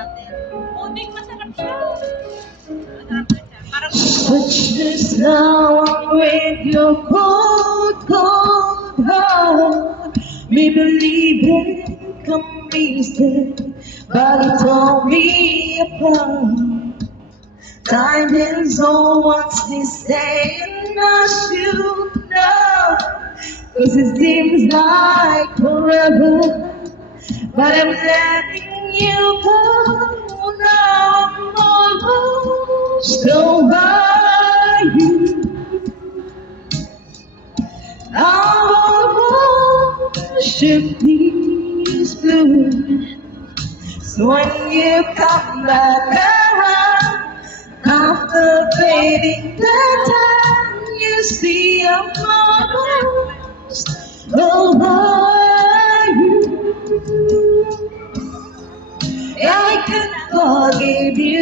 natin. Puding masarap siya. Masarap na siya. Parang Such is now with your cold, cold heart. Me believe it can be said, but it tore me apart. Time is all what's they say, and I should know. Cause it seems like forever, but I'm letting you go. Now I'm almost over you. I'm almost if these blues. So when you come back around, after fading the time, you see I'm almost over you. I can forgive you.